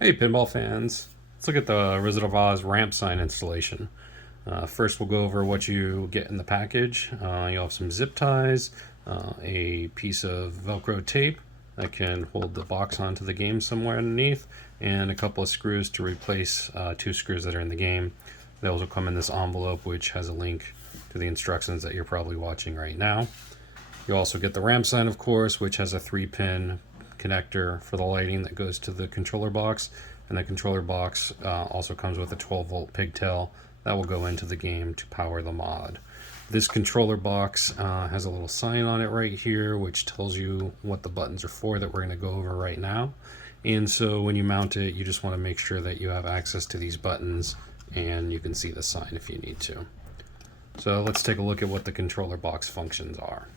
Hey pinball fans, let's look at the Wizard of Oz ramp sign installation. First we'll go over what you get in the package. You'll have some zip ties, a piece of Velcro tape that can hold the box onto the game somewhere underneath, and a couple of screws to replace two screws that are in the game. They also come in this envelope which has a link to the instructions that you're probably watching right now. You also get the ramp sign, of course, which has a 3-pin connector for the lighting that goes to the controller box, and the controller box also comes with a 12-volt pigtail that will go into the game to power the mod. This controller box has a little sign on it right here which tells you what the buttons are for that we're going to go over right now. And so when you mount it, you just want to make sure that you have access to these buttons and you can see the sign if you need to. So let's take a look at what the controller box functions are.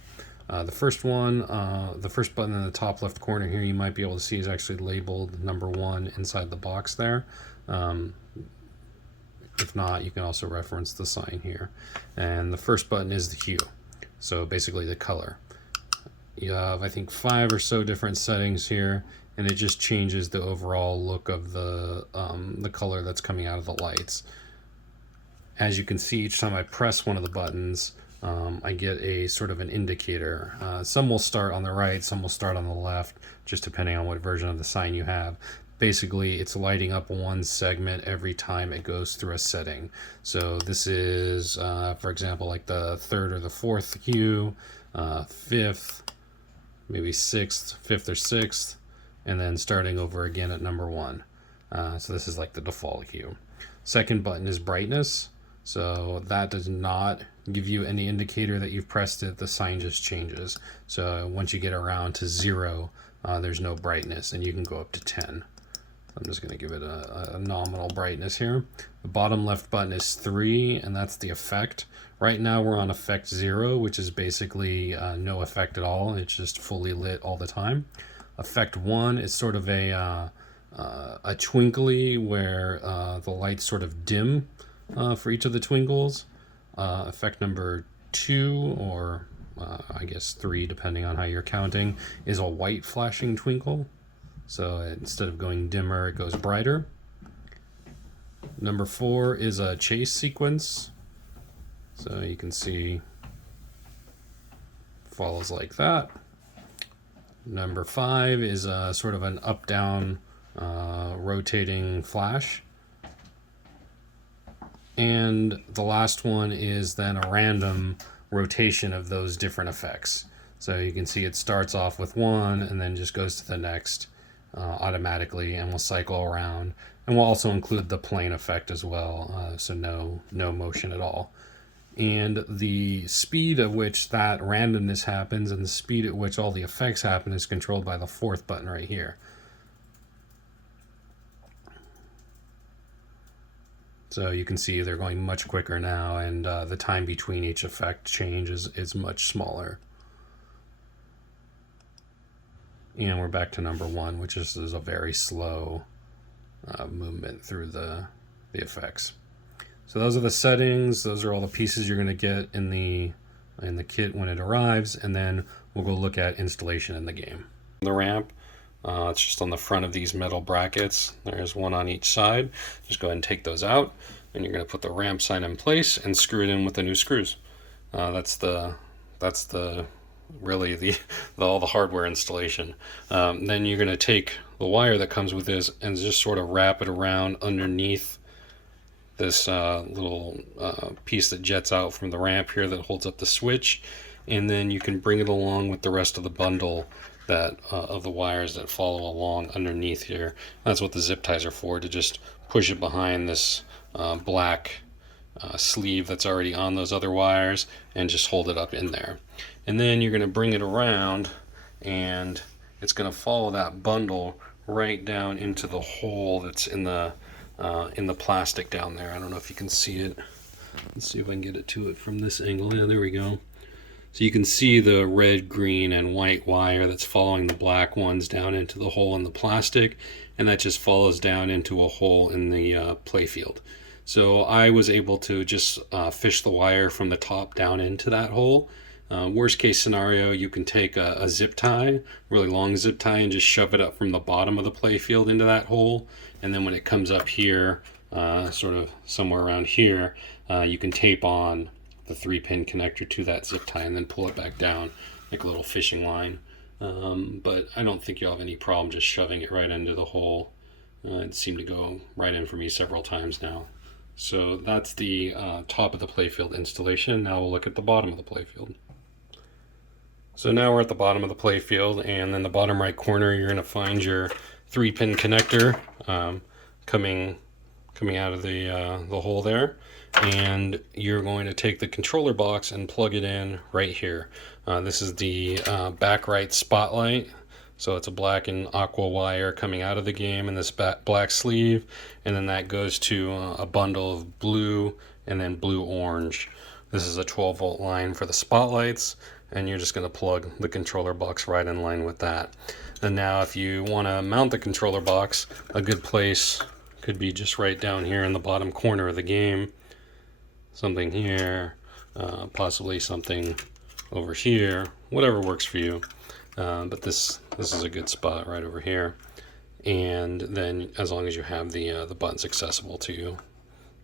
The first button in the top left corner here, you might be able to see is actually labeled number 1 inside the box there. If not, you can also reference the sign here. And the first button is the hue, so basically the color. You have, I think, 5 or so different settings here, and it just changes the overall look of the color that's coming out of the lights. As you can see, each time I press one of the buttons, I get a sort of an indicator. Some will start on the right, some will start on the left, just depending on what version of the sign you have. Basically, it's lighting up one segment every time it goes through a setting. So this is, for example, like the 3rd or the 4th hue, 5th, maybe 6th, 5th or 6th, and then starting over again at number 1. So this is like the default hue. Second button is brightness. So that does not give you any indicator that you've pressed it. The sign just changes. So once you get around to 0, there's no brightness, and you can go up to 10. I'm just going to give it a nominal brightness here. The bottom left button is 3, and that's the effect. Right now we're on effect 0, which is basically no effect at all. It's just fully lit all the time. Effect 1 is sort of a twinkly, where the lights sort of dim for each of the twinkles. Effect number 2, or I guess 3, depending on how you're counting, is a white flashing twinkle. So instead of going dimmer, it goes brighter. Number 4 is a chase sequence. So you can see follows like that. Number 5 is a sort of an up-down rotating flash. And the last one is then a random rotation of those different effects. So you can see it starts off with one and then just goes to the next automatically, and will cycle around. And we'll also include the plane effect as well, so no motion at all. And the speed at which that randomness happens and the speed at which all the effects happen is controlled by the 4th button right here. So you can see they're going much quicker now, and the time between each effect change is much smaller. And we're back to number 1, which is a very slow movement through the effects. So those are the settings. Those are all the pieces you're going to get in the kit when it arrives, and then we'll go look at installation in the game. The ramp. It's just on the front of these metal brackets. There's one on each side. Just go ahead and take those out, and you're going to put the ramp sign in place and screw it in with the new screws. That's really all the hardware installation. Then you're going to take the wire that comes with this and just sort of wrap it around underneath this little piece that jets out from the ramp here that holds up the switch, and then you can bring it along with the rest of the bundle of the wires that follow along underneath here. That's what the zip ties are for, to just push it behind this black sleeve that's already on those other wires and just hold it up in there. And then you're going to bring it around, and it's going to follow that bundle right down into the hole that's in the plastic down there. I don't know if you can see it. Let's see if I can get it to it from this angle. Yeah, there we go. So you can see the red, green, and white wire that's following the black ones down into the hole in the plastic, and that just follows down into a hole in the playfield. So I was able to just fish the wire from the top down into that hole. Worst case scenario, you can take a zip tie, really long zip tie, and just shove it up from the bottom of the playfield into that hole. And then when it comes up here, sort of somewhere around here, you can tape on the 3-pin connector to that zip tie and then pull it back down like a little fishing line. But I don't think you'll have any problem just shoving it right into the hole. It seemed to go right in for me several times now. So that's the top of the playfield installation. Now we'll look at the bottom of the playfield. So now we're at the bottom of the playfield, and in the bottom right corner you're going to find your 3-pin connector coming out of the hole there, and you're going to take the controller box and plug it in right here. This is the back right spotlight. So it's a black and aqua wire coming out of the game in this black sleeve, and then that goes to a bundle of blue and then blue-orange. This is a 12-volt line for the spotlights, and you're just going to plug the controller box right in line with that. And now if you want to mount the controller box, a good place could be just right down here in the bottom corner of the game. Something here, possibly something over here, whatever works for you. But this is a good spot right over here. And then as long as you have the buttons accessible to you,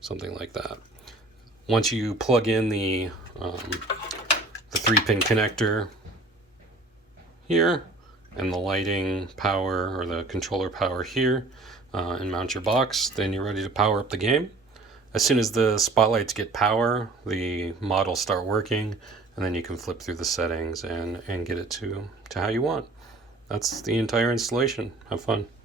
something like that. Once you plug in the 3-pin connector here and the lighting power or the controller power here and mount your box, then you're ready to power up the game. As soon as the spotlights get power, the mod will start working, and then you can flip through the settings and get it to how you want. That's the entire installation. Have fun.